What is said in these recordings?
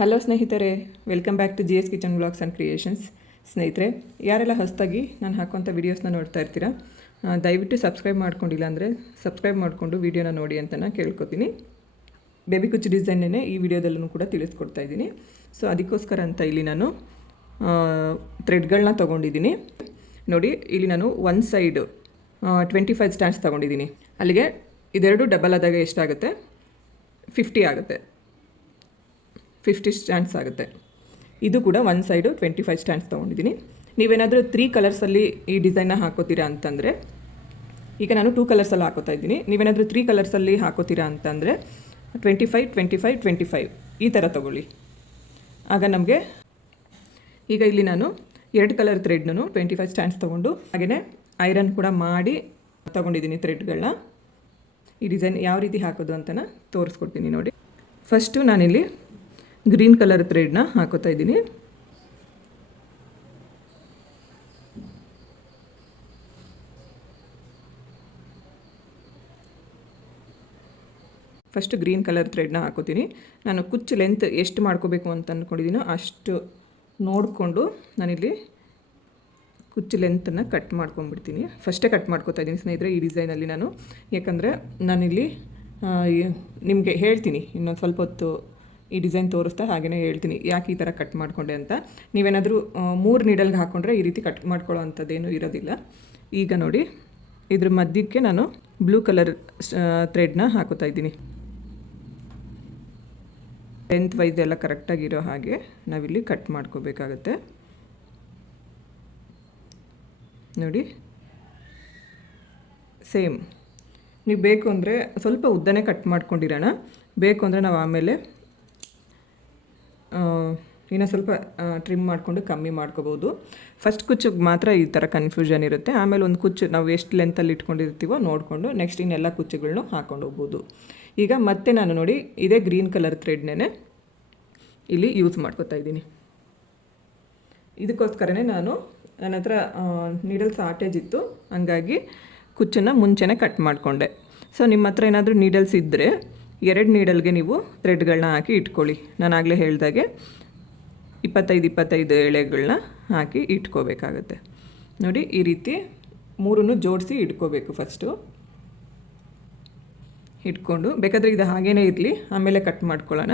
Hello ಸ್ನೇಹಿತರೆ, welcome back to GS kitchen vlogs and creations. ಸ್ನೇಹಿತರೆ, ಯಾರೆಲ್ಲ ಹೊಸದಾಗಿ ನಾನು ಹಾಕುವಂಥ ವೀಡಿಯೋಸ್ನ ನೋಡ್ತಾ ಇರ್ತೀರಾ, ದಯವಿಟ್ಟು ಸಬ್ಸ್ಕ್ರೈಬ್ ಮಾಡ್ಕೊಂಡಿಲ್ಲ ಅಂದರೆ ಸಬ್ಸ್ಕ್ರೈಬ್ ಮಾಡಿಕೊಂಡು ವೀಡಿಯೋನ ನೋಡಿ ಅಂತ ನಾನು ಕೇಳ್ಕೊತೀನಿ. ಬೇಬಿ ಕುಚ್ಚು ಡಿಸೈನ್ನೇ ಈ ವಿಡಿಯೋದಲ್ಲೂ ಕೂಡ ತಿಳಿಸ್ಕೊಡ್ತಾ ಇದ್ದೀನಿ. ಸೊ ಅದಕ್ಕೋಸ್ಕರ ಅಂತ ಇಲ್ಲಿ ನಾನು ಥ್ರೆಡ್ಗಳನ್ನ ತೊಗೊಂಡಿದ್ದೀನಿ. ನೋಡಿ, ಇಲ್ಲಿ ನಾನು ಒಂದು ಸೈಡು 25 ಸ್ಟ್ಯಾಂಡ್ಸ್ ತೊಗೊಂಡಿದ್ದೀನಿ. ಅಲ್ಲಿಗೆ ಇದೆರಡು ಡಬಲ್ ಆದಾಗ ಎಷ್ಟಾಗುತ್ತೆ? 50 ಆಗುತ್ತೆ. 50 ಸ್ಟ್ಯಾಂಡ್ಸ್ ಆಗುತ್ತೆ. ಇದು ಕೂಡ ಒಂದು ಸೈಡು 25 ಸ್ಟ್ಯಾಂಡ್ಸ್ ತೊಗೊಂಡಿದ್ದೀನಿ. ನೀವೇನಾದರೂ 3 ಕಲರ್ಸಲ್ಲಿ ಈ ಡಿಸೈನ್ನ ಹಾಕೋತೀರಾ ಅಂತಂದರೆ, ಈಗ ನಾನು 2 ಕಲರ್ಸಲ್ಲಿ ಹಾಕೋತಾ ಇದ್ದೀನಿ. ನೀವೇನಾದರೂ 3 ಕಲರ್ಸಲ್ಲಿ ಹಾಕೋತೀರಾ ಅಂತಂದರೆ 25, 25, 25 ಈ ಥರ ತೊಗೊಳ್ಳಿ. ಆಗ ನಮಗೆ ಈಗ ಇಲ್ಲಿ ನಾನು 2 ಕಲರ್ ಥ್ರೆಡ್ನೂ 25 ಸ್ಟ್ಯಾಂಡ್ಸ್ ತೊಗೊಂಡು ಹಾಗೆಯೇ ಐರನ್ ಕೂಡ ಮಾಡಿ ತೊಗೊಂಡಿದ್ದೀನಿ ಥ್ರೆಡ್ಗಳನ್ನ. ಈ ಡಿಸೈನ್ ಯಾವ ರೀತಿ ಹಾಕೋದು ಅಂತ ತೋರಿಸ್ಕೊಡ್ತೀನಿ ನೋಡಿ. ಫಸ್ಟು ನಾನಿಲ್ಲಿ ಗ್ರೀನ್ ಕಲರ್ ಥ್ರೆಡ್ನ ಹಾಕೋತಾ ಇದ್ದೀನಿ. ಫಸ್ಟ್ ಗ್ರೀನ್ ಕಲರ್ ಥ್ರೆಡ್ನ ಹಾಕೋತೀನಿ. ನಾನು ಕುಚ್ಚು ಲೆಂತ್ ಎಷ್ಟು ಮಾಡ್ಕೋಬೇಕು ಅಂತ ಅಂದ್ಕೊಂಡಿದ್ದೀನೋ ಅಷ್ಟು ನೋಡಿಕೊಂಡು ನಾನಿಲ್ಲಿ ಕುಚ್ಚು ಲೆಂತನ್ನು ಕಟ್ ಮಾಡ್ಕೊಂಡ್ಬಿಡ್ತೀನಿ. ಫಸ್ಟೇ ಕಟ್ ಮಾಡ್ಕೋತಾ ಇದ್ದೀನಿ ಸ್ನೇಹಿತರೆ ಈ ಡಿಸೈನಲ್ಲಿ ನಾನು. ಯಾಕಂದರೆ ನಾನಿಲ್ಲಿ ನಿಮಗೆ ಹೇಳ್ತೀನಿ, ಇನ್ನೊಂದು ಸ್ವಲ್ಪ ಹೊತ್ತು ಈ ಡಿಸೈನ್ ತೋರಿಸ್ತಾ ಹಾಗೆಯೇ ಹೇಳ್ತೀನಿ ಯಾಕೆ ಈ ಥರ ಕಟ್ ಮಾಡಿಕೊಂಡೆ ಅಂತ. ನೀವೇನಾದರೂ 3 ನೀಡಲ್ಗೆ ಹಾಕ್ಕೊಂಡ್ರೆ ಈ ರೀತಿ ಕಟ್ ಮಾಡ್ಕೊಳ್ಳೋ ಅಂಥದ್ದೇನೂ ಇರೋದಿಲ್ಲ. ಈಗ ನೋಡಿ, ಇದ್ರ ಮಧ್ಯಕ್ಕೆ ನಾನು ಬ್ಲೂ ಕಲರ್ ಥ್ರೆಡ್ನ ಹಾಕೋತಾ ಇದ್ದೀನಿ. ಲೆಂತ್ ವೈಸ್ ಎಲ್ಲ ಕರೆಕ್ಟಾಗಿರೋ ಹಾಗೆ ನಾವಿಲ್ಲಿ ಕಟ್ ಮಾಡ್ಕೋಬೇಕಾಗತ್ತೆ. ನೋಡಿ, ಸೇಮ್ ನೀವು ಬೇಕು ಅಂದರೆ ಸ್ವಲ್ಪ ಉದ್ದನೇ ಕಟ್ ಮಾಡ್ಕೊಂಡಿರೋಣ. ಬೇಕು ಅಂದರೆ ನಾವು ಆಮೇಲೆ ಇನ್ನೂ ಸ್ವಲ್ಪ ಟ್ರಿಮ್ ಮಾಡಿಕೊಂಡು ಕಮ್ಮಿ ಮಾಡ್ಕೋಬೋದು. ಫಸ್ಟ್ ಕುಚ್ಚಿಗೆ ಮಾತ್ರ ಈ ಥರ ಕನ್ಫ್ಯೂಷನ್ ಇರುತ್ತೆ. ಆಮೇಲೆ ಒಂದು ಕುಚ್ಚು ನಾವು ಎಷ್ಟು ಲೆಂತಲ್ಲಿ ಇಟ್ಕೊಂಡಿರ್ತೀವೋ ನೋಡಿಕೊಂಡು ನೆಕ್ಸ್ಟ್ ಇನ್ನೆಲ್ಲ ಕುಚ್ಚುಗಳನ್ನೂ ಹಾಕ್ಕೊಂಡು ಹೋಗ್ಬೋದು. ಈಗ ಮತ್ತೆ ನಾನು ನೋಡಿ ಇದೇ ಗ್ರೀನ್ ಕಲರ್ ಥ್ರೆಡ್ನೇ ಇಲ್ಲಿ ಯೂಸ್ ಮಾಡ್ಕೋತಾ ಇದ್ದೀನಿ. ಇದಕ್ಕೋಸ್ಕರನೇ ನನ್ನ ಹತ್ರ ನೀಡಲ್ ಶಾರ್ಟೇಜ್ ಇತ್ತು, ಹಂಗಾಗಿ ಕುಚ್ಚನ್ನು ಮುಂಚೆನೇ ಕಟ್ ಮಾಡಿಕೊಂಡೆ. ಸೊ ನಿಮ್ಮ ಹತ್ರ ಏನಾದರೂ ನೀಡಲ್ಸ್ ಇದ್ದರೆ 2 ನೀಡಲ್ಗೆ ನೀವು ಥ್ರೆಡ್ಗಳನ್ನ ಹಾಕಿ ಇಟ್ಕೊಳ್ಳಿ. ನಾನು ಆಗಲೇ ಹೇಳ್ದಾಗೆ 25 ಎಳೆಗಳನ್ನ ಹಾಕಿ ಇಟ್ಕೋಬೇಕಾಗತ್ತೆ. ನೋಡಿ, ಈ ರೀತಿ 3 ಜೋಡಿಸಿ ಇಟ್ಕೋಬೇಕು. ಫಸ್ಟು ಇಟ್ಕೊಂಡು ಬೇಕಾದರೆ ಇದು ಹಾಗೇ ಇರಲಿ, ಆಮೇಲೆ ಕಟ್ ಮಾಡ್ಕೊಳ್ಳೋಣ.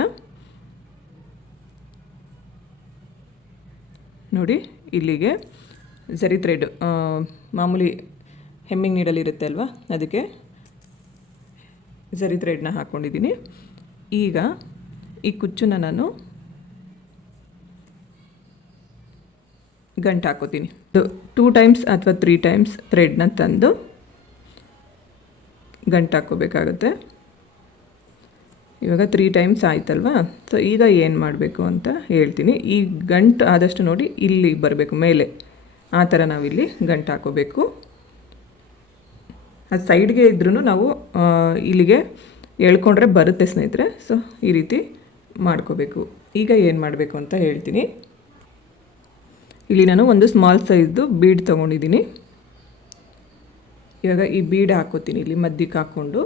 ನೋಡಿ, ಇಲ್ಲಿಗೆ ಝರಿ ಥ್ರೆಡ್ ಮಾಮೂಲಿ ಹೆಮ್ಮಿಂಗ್ ನೀಡಲ್ ಇರುತ್ತೆ ಅಲ್ವಾ, ಅದಕ್ಕೆ ಝರಿ ಥ್ರೆಡ್ನ ಹಾಕ್ಕೊಂಡಿದ್ದೀನಿ. ಈಗ ಈ ಕುಚ್ಚನ್ನು ನಾನು ಗಂಟು ಹಾಕೋತೀನಿ. 2 ಟೈಮ್ಸ್ ಅಥವಾ 3 ಟೈಮ್ಸ್ ಥ್ರೆಡ್ನ ತಂದು ಗಂಟು ಹಾಕ್ಕೋಬೇಕಾಗತ್ತೆ. ಇವಾಗ 3 ಟೈಮ್ಸ್ ಆಯ್ತಲ್ವಾ. ಸೊ ಈಗ ಏನು ಮಾಡಬೇಕು ಅಂತ ಹೇಳ್ತೀನಿ. ಈ ಗಂಟು ಆದಷ್ಟು ನೋಡಿ ಇಲ್ಲಿ ಬರಬೇಕು ಮೇಲೆ, ಆ ಥರ ನಾವಿಲ್ಲಿ ಗಂಟು ಹಾಕೋಬೇಕು. ಅದು ಸೈಡ್ಗೆ ಇದ್ರೂ ನಾವು ಇಲ್ಲಿಗೆ ಎಳ್ಕೊಂಡ್ರೆ ಬರುತ್ತೆ ಸ್ನೇಹಿತರೆ. ಸೊ ಈ ರೀತಿ ಮಾಡ್ಕೋಬೇಕು. ಈಗ ಏನು ಮಾಡಬೇಕು ಅಂತ ಹೇಳ್ತೀನಿ. ಇಲ್ಲಿ ನಾನು ಒಂದು ಸ್ಮಾಲ್ ಸೈಜ್ದು ಬೀಡ್ ತೊಗೊಂಡಿದ್ದೀನಿ. ಇವಾಗ ಈ ಬೀಡ್ ಹಾಕೋತೀನಿ ಇಲ್ಲಿ ಮಧ್ಯಕ್ಕೆ ಹಾಕ್ಕೊಂಡು.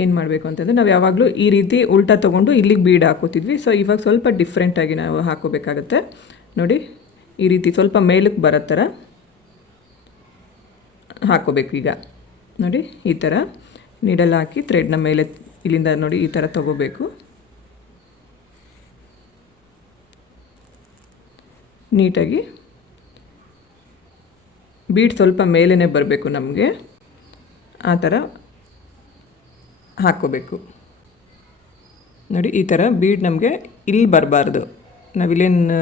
ಏನು ಮಾಡಬೇಕು ಅಂತಂದರೆ, ನಾವು ಯಾವಾಗಲೂ ಈ ರೀತಿ ಉಲ್ಟಾ ತೊಗೊಂಡು ಇಲ್ಲಿಗೆ ಬೀಡ್ ಹಾಕೋತಿದ್ವಿ. ಸೊ ಇವಾಗ ಸ್ವಲ್ಪ ಡಿಫ್ರೆಂಟಾಗಿ ನಾವು ಹಾಕೋಬೇಕಾಗತ್ತೆ. ನೋಡಿ, ಈ ರೀತಿ ಸ್ವಲ್ಪ ಮೇಲಕ್ಕೆ ಬರೋ ಥರ ಹಾಕೋಬೇಕು. ಈಗ ನೋಡಿ, ಈ ಥರ ನೀಡಲ್ ಹಾಕಿ ಥ್ರೆಡ್ನ ಮೇಲೆ ಇಲ್ಲಿಂದ ನೋಡಿ ಈ ಥರ ತೊಗೋಬೇಕು. ನೀಟಾಗಿ ಬೀಡ್ ಸ್ವಲ್ಪ ಮೇಲೇ ಬರಬೇಕು ನಮಗೆ, ಆ ಥರ ಹಾಕ್ಕೋಬೇಕು. ನೋಡಿ, ಈ ಥರ ಬೀಡ್ ನಮಗೆ ಇಲ್ಲಿ ಬರಬಾರ್ದು. ನಾವಿಲ್ಲೇನು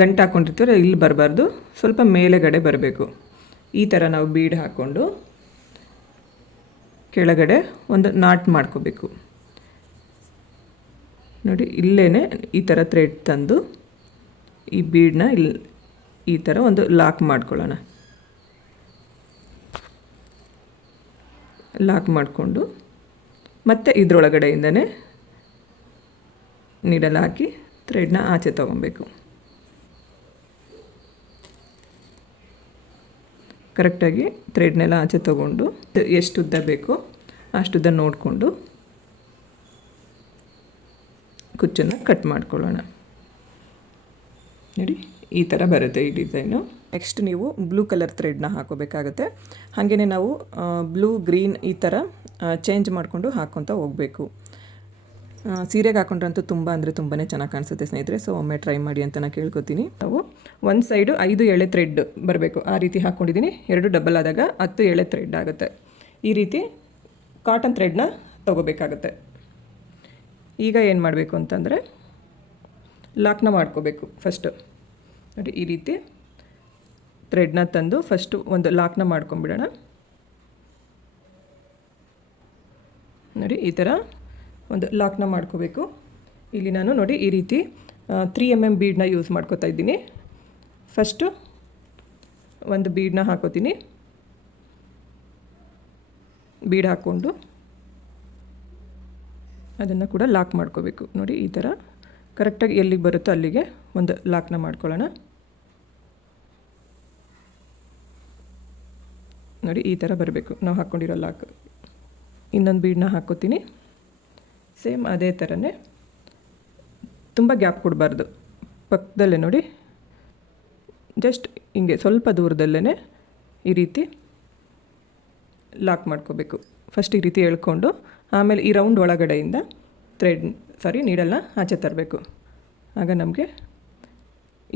ಗಂಟು ಹಾಕ್ಕೊಂಡಿರ್ತೀವೋ ಇಲ್ಲಿ ಬರಬಾರ್ದು, ಸ್ವಲ್ಪ ಮೇಲೆಗಡೆ ಬರಬೇಕು. ಈ ಥರ ನಾವು ಬೀಡ್ ಹಾಕ್ಕೊಂಡು ಕೆಳಗಡೆ ಒಂದು ನಾಟ್ ಮಾಡ್ಕೋಬೇಕು. ನೋಡಿ, ಇಲ್ಲೇ ಈ ಥರ ಥ್ರೆಡ್ ತಂದು ಈ ಬೀಡನ್ನ ಇಲ್ಲಿ ಈ ಥರ ಒಂದು ಲಾಕ್ ಮಾಡ್ಕೊಳ್ಳೋಣ. ಲಾಕ್ ಮಾಡಿಕೊಂಡು ಮತ್ತೆ ಇದರೊಳಗಡೆಯಿಂದನೇ ನೀಡಲ್ ಹಾಕಿ ಥ್ರೆಡ್ನ ಆಚೆ ತೊಗೊಬೇಕು. ಕರೆಕ್ಟಾಗಿ ಥ್ರೆಡ್ನೆಲ್ಲ ಆಚೆ ತೊಗೊಂಡು ಎಷ್ಟು ಉದ್ದ ಬೇಕೋ ಅಷ್ಟುದ್ದ ನೋಡಿಕೊಂಡು ಕುಚ್ಚನ್ನು ಕಟ್ ಮಾಡ್ಕೊಳ್ಳೋಣ. ನೋಡಿ ಈ ಥರ ಬರುತ್ತೆ ಈ ಡಿಸೈನು. ನೆಕ್ಸ್ಟ್ ನೀವು ಬ್ಲೂ ಕಲರ್ ಥ್ರೆಡ್ನ ಹಾಕೋಬೇಕಾಗುತ್ತೆ. ಹಾಗೆಯೇ ನಾವು ಬ್ಲೂ ಗ್ರೀನ್ ಈ ಥರ ಚೇಂಜ್ ಮಾಡಿಕೊಂಡು ಹಾಕ್ಕೊತ ಹೋಗಬೇಕು. ಸೀರೆಗೆ ಹಾಕೊಂಡ್ರಂತೂ ತುಂಬ ಅಂದರೆ ತುಂಬಾ ಚೆನ್ನಾಗಿ ಕಾಣಿಸುತ್ತೆ ಸ್ನೇಹಿತರೆ. ಸೊ ಒಮ್ಮೆ ಟ್ರೈ ಮಾಡಿ ಅಂತ ನಾನು ಕೇಳ್ಕೊತೀನಿ. ನಾವು ಒಂದು ಸೈಡು 5 ಎಳೆ ಥ್ರೆಡ್ ಬರಬೇಕು, ಆ ರೀತಿ ಹಾಕ್ಕೊಂಡಿದ್ದೀನಿ. 2 ಡಬಲ್ ಆದಾಗ 10 ಎಳೆ ಥ್ರೆಡ್ ಆಗುತ್ತೆ. ಈ ರೀತಿ ಕಾಟನ್ ಥ್ರೆಡ್ನ ತೊಗೋಬೇಕಾಗುತ್ತೆ. ಈಗ ಏನು ಮಾಡಬೇಕು ಅಂತಂದರೆ ಲಾಕ್ನ ಮಾಡ್ಕೋಬೇಕು. ಫಸ್ಟು ನೋಡಿ ಈ ರೀತಿ ಥ್ರೆಡ್ನ ತಂದು ಫಸ್ಟು ಒಂದು ಲಾಕ್ನ ಮಾಡ್ಕೊಂಬಿಡೋಣ. ನೋಡಿ ಈ ಥರ ಒಂದು ಲಾಕ್ನ ಮಾಡ್ಕೋಬೇಕು. ಇಲ್ಲಿ ನಾನು ನೋಡಿ ಈ ರೀತಿ 3 mm ಬೀಡನ್ನ ಯೂಸ್ ಮಾಡ್ಕೋತಾ ಇದ್ದೀನಿ. ಫಸ್ಟು ಒಂದು ಬೀಡನ್ನ ಹಾಕೋತೀನಿ. ಬೀಡ್ ಹಾಕ್ಕೊಂಡು ಅದನ್ನು ಕೂಡ ಲಾಕ್ ಮಾಡ್ಕೋಬೇಕು. ನೋಡಿ ಈ ಥರ ಕರೆಕ್ಟಾಗಿ ಎಲ್ಲಿಗೆ ಬರುತ್ತೋ ಅಲ್ಲಿಗೆ ಒಂದು ಲಾಕ್ನ ಮಾಡ್ಕೊಳ್ಳೋಣ. ನೋಡಿ ಈ ಥರ ಬರಬೇಕು ನಾವು ಹಾಕ್ಕೊಂಡಿರೋ ಲಾಕ್. ಇನ್ನೊಂದು ಬೀಡನ್ನ ಹಾಕ್ಕೋತೀನಿ. ಸೇಮ್ ಅದೇ ಥರನೇ, ತುಂಬ ಗ್ಯಾಪ್ ಕೊಡಬಾರ್ದು. ಪಕ್ಕದಲ್ಲೇ ನೋಡಿ ಜಸ್ಟ್ ಹಿಂಗೆ ಸ್ವಲ್ಪ ದೂರದಲ್ಲೇ ಈ ರೀತಿ ಲಾಕ್ ಮಾಡ್ಕೋಬೇಕು. ಫಸ್ಟ್ ಈ ರೀತಿ ಎಳ್ಕೊಂಡು ಆಮೇಲೆ ಈ ರೌಂಡ್ ಒಳಗಡೆಯಿಂದ ನೀಡಲ್ನ ಆಚೆ ತರಬೇಕು. ಆಗ ನಮಗೆ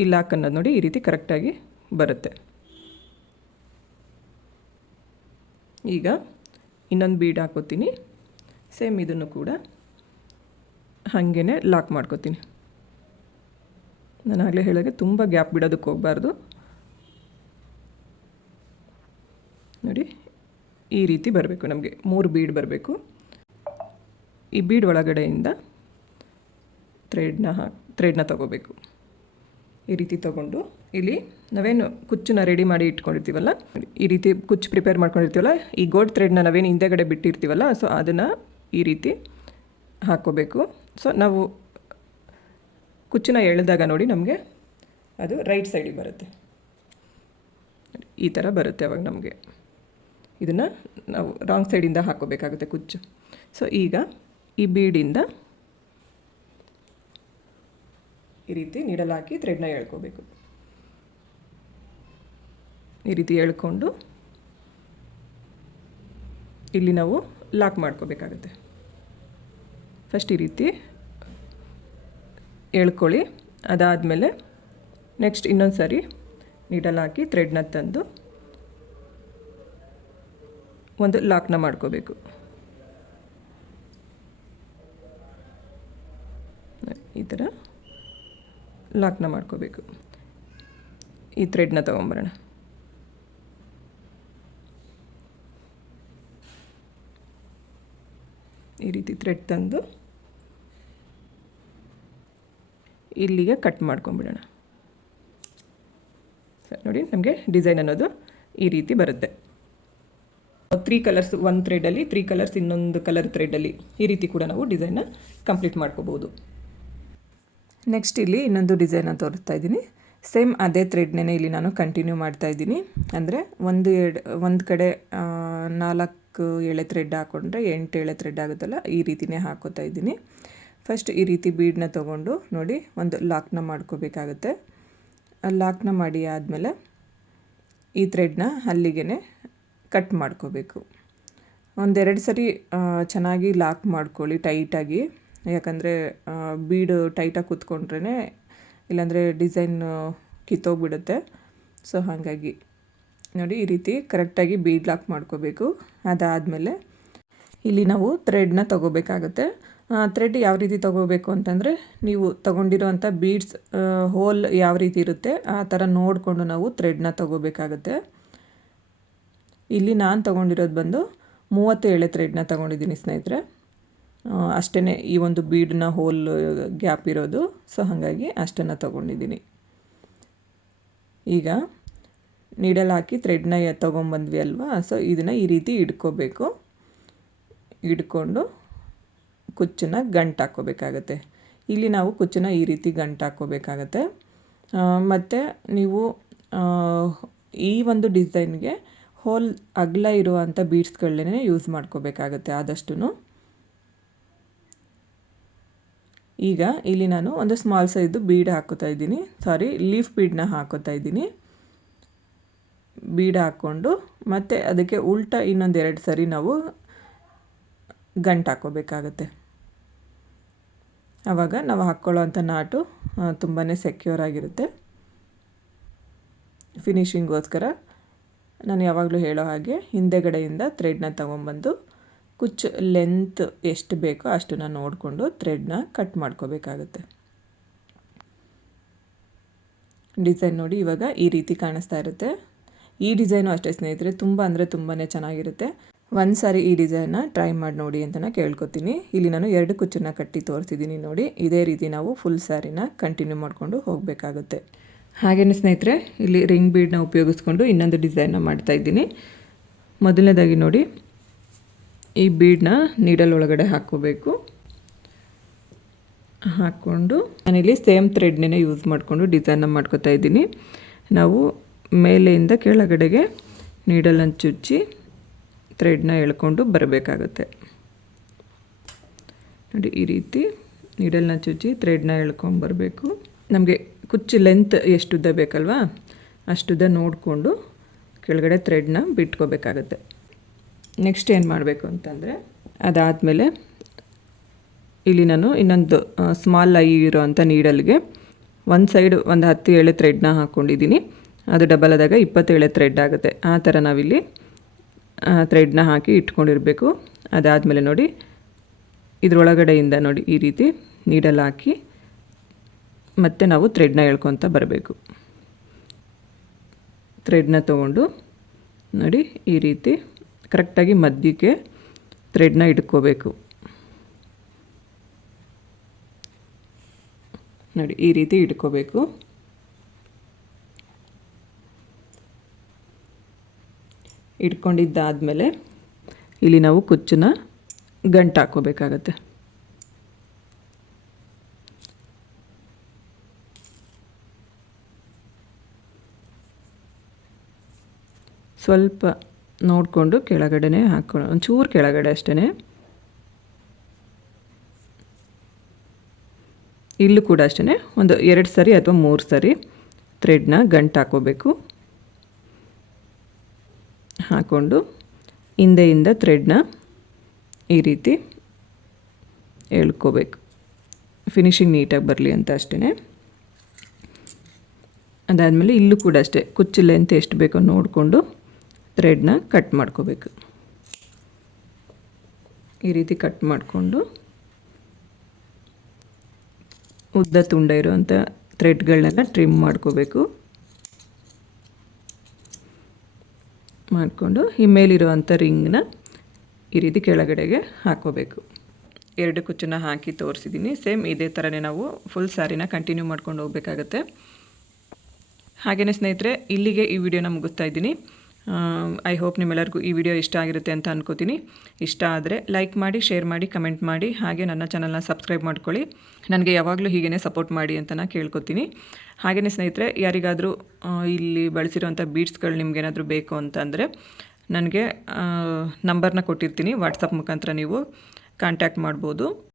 ಈ ಲಾಕ್ ಅನ್ನೋದು ನೋಡಿ ಈ ರೀತಿ ಕರೆಕ್ಟಾಗಿ ಬರುತ್ತೆ. ಈಗ ಇನ್ನೊಂದು ಬೀಡ್ ಹಾಕೋತೀನಿ. ಸೇಮ್ ಇದನ್ನು ಕೂಡ ಹಾಗೇ ಲಾಕ್ ಮಾಡ್ಕೋತೀನಿ. ನಾನು ಆಗಲೇ ಹೇಳಿದಾಗೆ ತುಂಬ ಗ್ಯಾಪ್ ಬಿಡೋದಕ್ಕೆ ಹೋಗಬಾರ್ದು. ನೋಡಿ ಈ ರೀತಿ ಬರಬೇಕು. ನಮಗೆ 3 ಬೀಡ್ ಬರಬೇಕು. ಈ ಬೀಡ್ ಒಳಗಡೆಯಿಂದ ಥ್ರೆಡ್ನ ತೊಗೋಬೇಕು. ಈ ರೀತಿ ತೊಗೊಂಡು ಇಲ್ಲಿ ನಾವೇನು ಕುಚ್ಚನ್ನ ರೆಡಿ ಮಾಡಿ ಇಟ್ಕೊಂಡಿರ್ತೀವಲ್ಲ, ಈ ರೀತಿ ಕುಚ್ಚು ಪ್ರಿಪೇರ್ ಮಾಡ್ಕೊಂಡಿರ್ತೀವಲ್ಲ, ಈ ಗೋಲ್ಡ್ ಥ್ರೆಡ್ನ ನಾವೇನು ಹಿಂದೆಗಡೆ ಬಿಟ್ಟಿರ್ತೀವಲ್ಲ, ಸೊ ಅದನ್ನು ಈ ರೀತಿ ಹಾಕ್ಕೋಬೇಕು. ಸೊ ನಾವು ಕುಚ್ಚನ್ನ ಎಳೆದಾಗ ನೋಡಿ ನಮಗೆ ಅದು ರೈಟ್ ಸೈಡಿಗೆ ಬರುತ್ತೆ. ಈ ಥರ ಬರುತ್ತೆ. ಅವಾಗ ನಮಗೆ ಇದನ್ನು ನಾವು ರಾಂಗ್ ಸೈಡಿಂದ ಹಾಕ್ಕೋಬೇಕಾಗುತ್ತೆ ಕುಚ್ಚು. ಸೊ ಈಗ ಈ ಬೀಡಿಂದ ಈ ರೀತಿ ನೀಡಲ್ ಹಾಕಿ ಥ್ರೆಡ್ನ ಎಳ್ಕೋಬೇಕು. ಈ ರೀತಿ ಎಳ್ಕೊಂಡು ಇಲ್ಲಿ ನಾವು ಲಾಕ್ ಮಾಡ್ಕೋಬೇಕಾಗುತ್ತೆ. ಫಸ್ಟ್ ಈ ರೀತಿ ಎಳ್ಕೊಳ್ಳಿ. ಅದಾದಮೇಲೆ ನೆಕ್ಸ್ಟ್ ಇನ್ನೊಂದು ಸಾರಿ ನೀಡಲ್ ಹಾಕಿ ಥ್ರೆಡ್ನ ತಂದು ಒಂದು ಲಾಕ್ನ ಮಾಡ್ಕೋಬೇಕು. ಈ ಥರ ಲಾಕ್ನ ಮಾಡ್ಕೋಬೇಕು. ಈ ಥ್ರೆಡ್ನ ತೊಗೊಂಬರೋಣ. ಈ ರೀತಿ ಥ್ರೆಡ್ ತಂದು ಇಲ್ಲಿಗೆ ಕಟ್ ಮಾಡ್ಕೊಂಬಿಡೋಣ. ಸರಿ ನೋಡಿ ನಮಗೆ ಡಿಸೈನ್ ಅನ್ನೋದು ಈ ರೀತಿ ಬರುತ್ತೆ. 3 ಕಲರ್ಸ್ ಒಂದು ಥ್ರೆಡಲ್ಲಿ, 3 ಕಲರ್ಸ್ ಇನ್ನೊಂದು ಕಲರ್ ಥ್ರೆಡಲ್ಲಿ, ಈ ರೀತಿ ಕೂಡ ನಾವು ಡಿಸೈನ್ನ ಕಂಪ್ಲೀಟ್ ಮಾಡ್ಕೋಬೋದು. ನೆಕ್ಸ್ಟ್ ಇಲ್ಲಿ ಇನ್ನೊಂದು ಡಿಸೈನ ತೋರಿಸ್ತಾ ಇದ್ದೀನಿ. ಸೇಮ್ ಅದೇ ಥ್ರೆಡ್ನೇ ಇಲ್ಲಿ ನಾನು ಕಂಟಿನ್ಯೂ ಮಾಡ್ತಾ ಇದ್ದೀನಿ. ಅಂದರೆ ಒಂದು ಕಡೆ 4 ಎಳೆ ಥ್ರೆಡ್ ಹಾಕ್ಕೊಂಡ್ರೆ 8 ಎಳೆ ಥ್ರೆಡ್ ಆಗುತ್ತಲ್ಲ, ಈ ರೀತಿನೇ ಹಾಕೋತಾ ಇದ್ದೀನಿ. ಫಸ್ಟ್ ಈ ರೀತಿ ಬೀಡನ್ನ ತೊಗೊಂಡು ನೋಡಿ ಒಂದು ಲಾಕ್ನ ಮಾಡ್ಕೋಬೇಕಾಗುತ್ತೆ. ಲಾಕ್ನ ಮಾಡಿ ಆದಮೇಲೆ ಈ ಥ್ರೆಡ್ನ ಅಲ್ಲಿಗೆ ಕಟ್ ಮಾಡ್ಕೋಬೇಕು. 1-2 ಸರಿ ಚೆನ್ನಾಗಿ ಲಾಕ್ ಮಾಡ್ಕೊಳ್ಳಿ ಟೈಟಾಗಿ. ಯಾಕಂದರೆ ಬೀಡು ಟೈಟಾಗಿ ಕೂತ್ಕೊಂಡ್ರೇ ಇಲ್ಲಾಂದರೆ ಡಿಸೈನ್ ಕಿತ್ತೋಗ್ಬಿಡುತ್ತೆ. ಸೊ ಹಾಗಾಗಿ ನೋಡಿ ಈ ರೀತಿ ಕರೆಕ್ಟಾಗಿ ಬೀಡ್ ಲಾಕ್ ಮಾಡ್ಕೋಬೇಕು. ಅದಾದಮೇಲೆ ಇಲ್ಲಿ ನಾವು ಥ್ರೆಡ್ನ ತೊಗೋಬೇಕಾಗುತ್ತೆ. ಥ್ರೆಡ್ ಯಾವ ರೀತಿ ತೊಗೋಬೇಕು ಅಂತಂದರೆ, ನೀವು ತೊಗೊಂಡಿರೋವಂಥ ಬೀಡ್ಸ್ ಹೋಲ್ ಯಾವ ರೀತಿ ಇರುತ್ತೆ ಆ ಥರ ನೋಡಿಕೊಂಡು ನಾವು ಥ್ರೆಡ್ನ ತೊಗೋಬೇಕಾಗುತ್ತೆ. ಇಲ್ಲಿ ನಾನು ತೊಗೊಂಡಿರೋದು ಬಂದು 30 ಎಳೆ ಥ್ರೆಡ್ನ ತೊಗೊಂಡಿದ್ದೀನಿ ಸ್ನೇಹಿತರೆ. ಅಷ್ಟೇ ಈ ಒಂದು ಬೀಡನ್ನ ಹೋಲ್ ಗ್ಯಾಪ್ ಇರೋದು. ಸೊ ಹಾಗಾಗಿ ಅಷ್ಟನ್ನು ತೊಗೊಂಡಿದ್ದೀನಿ. ಈಗ ನೀಡಲ್ ಹಾಕಿ ಥ್ರೆಡ್ನ ತೊಗೊಂಬಂದ್ವಿ ಅಲ್ವಾ. ಸೊ ಇದನ್ನು ಈ ರೀತಿ ಇಟ್ಕೋಬೇಕು. ಇಟ್ಕೊಂಡು ಕುಚ್ಚನ್ನು ಗಂಟು ಹಾಕ್ಕೋಬೇಕಾಗತ್ತೆ. ಇಲ್ಲಿ ನಾವು ಕುಚ್ಚನ್ನು ಈ ರೀತಿ ಗಂಟು ಹಾಕ್ಕೋಬೇಕಾಗತ್ತೆ. ಮತ್ತು ನೀವು ಈ ಒಂದು ಡಿಸೈನ್ಗೆ ಹೋಲ್ ಅಗಲ ಇರುವಂಥ ಬೀಡ್ಸ್ಗಳನ್ನೇ ಯೂಸ್ ಮಾಡ್ಕೋಬೇಕಾಗತ್ತೆ ಆದಷ್ಟು. ಈಗ ಇಲ್ಲಿ ನಾನು ಒಂದು ಸ್ಮಾಲ್ ಸೈಜ್ ಬೀಡ್ ಹಾಕೋತಾ ಇದ್ದೀನಿ, ಲೀಫ್ ಬೀಡನ್ನ ಹಾಕೋತಾ ಇದ್ದೀನಿ. ಬೀಡ್ ಹಾಕ್ಕೊಂಡು ಮತ್ತು ಅದಕ್ಕೆ ಉಲ್ಟಾ ಇನ್ನೊಂದೆರಡು ಸರಿ ನಾವು ಗಂಟು ಹಾಕೋಬೇಕಾಗತ್ತೆ. ಆವಾಗ ನಾವು ಹಾಕ್ಕೊಳ್ಳೋ ಅಂಥ ನಾಟು ತುಂಬಾ ಸೆಕ್ಯೂರ್ ಆಗಿರುತ್ತೆ. ಫಿನಿಶಿಂಗೋಸ್ಕರ ನಾನು ಯಾವಾಗಲೂ ಹೇಳೋ ಹಾಗೆ ಹಿಂದೆಗಡೆಯಿಂದ ಥ್ರೆಡ್ನ ತೊಗೊಂಬಂದು ಕುಚ್ಚು ಲೆಂತ್ ಎಷ್ಟು ಬೇಕೋ ಅಷ್ಟನ್ನು ನೋಡಿಕೊಂಡು ಥ್ರೆಡ್ನ ಕಟ್ ಮಾಡ್ಕೋಬೇಕಾಗತ್ತೆ. ಡಿಸೈನ್ ನೋಡಿ ಇವಾಗ ಈ ರೀತಿ ಕಾಣಿಸ್ತಾ ಇರುತ್ತೆ. ಈ ಡಿಸೈನು ಅಷ್ಟೇ ಸ್ನೇಹಿತರೆ, ತುಂಬ ಅಂದರೆ ತುಂಬಾ ಚೆನ್ನಾಗಿರುತ್ತೆ. ಒಂದು ಸಾರಿ ಈ ಡಿಸೈನ್ನ ಟ್ರೈ ಮಾಡಿ ನೋಡಿ ಅಂತ ಕೇಳ್ಕೊತೀನಿ. ಇಲ್ಲಿ ನಾನು 2 ಕುಚ್ಚನ್ನು ಕಟ್ಟಿ ತೋರಿಸಿದ್ದೀನಿ ನೋಡಿ. ಇದೇ ರೀತಿ ನಾವು ಫುಲ್ ಸ್ಯಾರಿನ ಕಂಟಿನ್ಯೂ ಮಾಡಿಕೊಂಡು ಹೋಗಬೇಕಾಗುತ್ತೆ. ಹಾಗೆಯೇ ಸ್ನೇಹಿತರೆ, ಇಲ್ಲಿ ರಿಂಗ್ ಬೀಡನ್ನ ಉಪಯೋಗಿಸ್ಕೊಂಡು ಇನ್ನೊಂದು ಡಿಸೈನ್ನ ಮಾಡ್ತಾಯಿದ್ದೀನಿ. ಮೊದಲನೇದಾಗಿ ನೋಡಿ, ಈ ಬೀಡನ್ನ ನೀಡಲ್ ಒಳಗಡೆ ಹಾಕ್ಕೋಬೇಕು. ಹಾಕ್ಕೊಂಡು ನಾನಿಲ್ಲಿ ಸೇಮ್ ಥ್ರೆಡ್ನೇ ಯೂಸ್ ಮಾಡಿಕೊಂಡು ಡಿಸೈನ್ನ ಮಾಡ್ಕೋತಾ ಇದ್ದೀನಿ. ನಾವು ಮೇಲೆಯಿಂದ ಕೆಳಗಡೆಗೆ ನೀಡಲನ್ನು ಚುಚ್ಚಿ ಥ್ರೆಡ್ನ ಎಳ್ಕೊಂಡು ಬರಬೇಕಾಗುತ್ತೆ. ನೋಡಿ ಈ ರೀತಿ ನೀಡಲ್ನ ಚುಚ್ಚಿ ಥ್ರೆಡ್ನ ಎಳ್ಕೊಂಡು ಬರಬೇಕು. ನಮಗೆ ಕುಚ್ಚು ಲೆಂತ್ ಎಷ್ಟುದ್ದ ಬೇಕಲ್ವಾ ಅಷ್ಟುದ್ದ ನೋಡಿಕೊಂಡು ಕೆಳಗಡೆ ಥ್ರೆಡ್ನ ಬಿಟ್ಕೋಬೇಕಾಗತ್ತೆ. ನೆಕ್ಸ್ಟ್ ಏನು ಮಾಡಬೇಕು ಅಂತಂದರೆ, ಅದಾದಮೇಲೆ ಇಲ್ಲಿ ನಾನು ಇನ್ನೊಂದು ಸ್ಮಾಲ್ ಐ ಇರೋ ಅಂಥ ನೀಡಲ್ಗೆ ಒಂದು ಸೈಡ್ ಒಂದು 10 ಎಳೆ ಥ್ರೆಡ್ನ ಹಾಕ್ಕೊಂಡಿದ್ದೀನಿ. ಅದು ಡಬಲ್ ಆದಾಗ 20 ಎಳೆ ಥ್ರೆಡ್ ಆಗುತ್ತೆ. ಆ ಥರ ನಾವಿಲ್ಲಿ ಥ್ರೆಡ್ನ ಹಾಕಿ ಇಟ್ಕೊಂಡಿರಬೇಕು. ಅದಾದಮೇಲೆ ನೋಡಿ ಇದರೊಳಗಡೆಯಿಂದ ನೋಡಿ ಈ ರೀತಿ ನೀಡಲ್ ಹಾಕಿ ಮತ್ತು ನಾವು ಥ್ರೆಡ್ನ ಎಳ್ಕೊತ ಬರಬೇಕು. ಥ್ರೆಡ್ನ ತೊಗೊಂಡು ನೋಡಿ ಈ ರೀತಿ ಕರೆಕ್ಟಾಗಿ ಮಧ್ಯಕ್ಕೆ ಥ್ರೆಡ್ನ ಇಟ್ಕೋಬೇಕು. ನೋಡಿ ಈ ರೀತಿ ಇಟ್ಕೋಬೇಕು. ಇಟ್ಕೊಂಡಿದ್ದಾದಮೇಲೆ ಇಲ್ಲಿ ನಾವು ಕುಚ್ಚನ್ನ ಗಂಟು ಹಾಕ್ಕೋಬೇಕಾಗತ್ತೆ. ಸ್ವಲ್ಪ ನೋಡಿಕೊಂಡು ಕೆಳಗಡೆ ಹಾಕ್ಕೊಳ್ಳೋ, ಒಂಚೂರು ಕೆಳಗಡೆ ಅಷ್ಟೇ. ಇಲ್ಲೂ ಕೂಡ ಅಷ್ಟೇ ಒಂದು 2 ಸರಿ ಅಥವಾ 3 ಸರಿ ಥ್ರೆಡ್ನ ಗಂಟು ಹಾಕ್ಕೋಬೇಕು. ಹಾಕ್ಕೊಂಡು ಹಿಂದೆಯಿಂದ ಥ್ರೆಡ್ನ ಈ ರೀತಿ ಎಳ್ಕೋಬೇಕು. ಫಿನಿಶಿಂಗ್ ನೀಟಾಗಿ ಬರಲಿ ಅಂತ ಅಷ್ಟೇ. ಅದಾದಮೇಲೆ ಇಲ್ಲೂ ಕೂಡ ಅಷ್ಟೇ ಕುಚ್ಚು ಲೆಂತ್ ಎಷ್ಟು ಬೇಕೋ ನೋಡಿಕೊಂಡು ಥ್ರೆಡ್ನ ಕಟ್ ಮಾಡ್ಕೋಬೇಕು. ಈ ರೀತಿ ಕಟ್ ಮಾಡಿಕೊಂಡು ಉದ್ದ ತುಂಡ ಇರೋವಂಥ ಥ್ರೆಡ್ಗಳನ್ನೆಲ್ಲ ಟ್ರಿಮ್ ಮಾಡ್ಕೋಬೇಕು. ಮಾಡಿಕೊಂಡು ಈ ಮೇಲಿರುವಂಥ ರಿಂಗ್ನ ಈ ರೀತಿ ಕೆಳಗಡೆಗೆ ಹಾಕ್ಕೋಬೇಕು. 2 ಕುಚ್ಚನ್ನು ಹಾಕಿ ತೋರಿಸಿದ್ದೀನಿ. ಸೇಮ್ ಇದೇ ಥರನೇ ನಾವು ಫುಲ್ ಸ್ಯಾರಿನ ಕಂಟಿನ್ಯೂ ಮಾಡ್ಕೊಂಡು ಹೋಗಬೇಕಾಗತ್ತೆ. ಹಾಗೆಯೇ ಸ್ನೇಹಿತರೆ, ಇಲ್ಲಿಗೆ ಈ ವಿಡಿಯೋನ ಮುಗಿಸ್ತಾ ಇದ್ದೀನಿ. ಐ ಹೋಪ್ ನಿಮ್ಮೆಲ್ಲರಿಗೂ ಈ ವಿಡಿಯೋ ಇಷ್ಟ ಆಗಿರುತ್ತೆ ಅಂತ ಅನ್ಕೋತೀನಿ. ಇಷ್ಟ ಆದರೆ ಲೈಕ್ ಮಾಡಿ, ಶೇರ್ ಮಾಡಿ, ಕಮೆಂಟ್ ಮಾಡಿ, ಹಾಗೆ ನನ್ನ ಚಾನಲ್ನ ಸಬ್ಸ್ಕ್ರೈಬ್ ಮಾಡ್ಕೊಳ್ಳಿ. ನನಗೆ ಯಾವಾಗಲೂ ಹೀಗೇ ಸಪೋರ್ಟ್ ಮಾಡಿ ಅಂತ ನಾನು ಕೇಳ್ಕೊತೀನಿ. ಹಾಗೆಯೇ ಸ್ನೇಹಿತರೆ, ಯಾರಿಗಾದರೂ ಇಲ್ಲಿ ಬಳಸಿರೋಂಥ ಬೀಡ್ಸ್ಗಳು ನಿಮಗೇನಾದರೂ ಬೇಕು ಅಂತಂದರೆ ನನಗೆ ನಂಬರ್ನ ಕೊಟ್ಟಿರ್ತೀನಿ. ವಾಟ್ಸಪ್ ಮುಖಾಂತರ ನೀವು ಕಾಂಟ್ಯಾಕ್ಟ್ ಮಾಡ್ಬೋದು.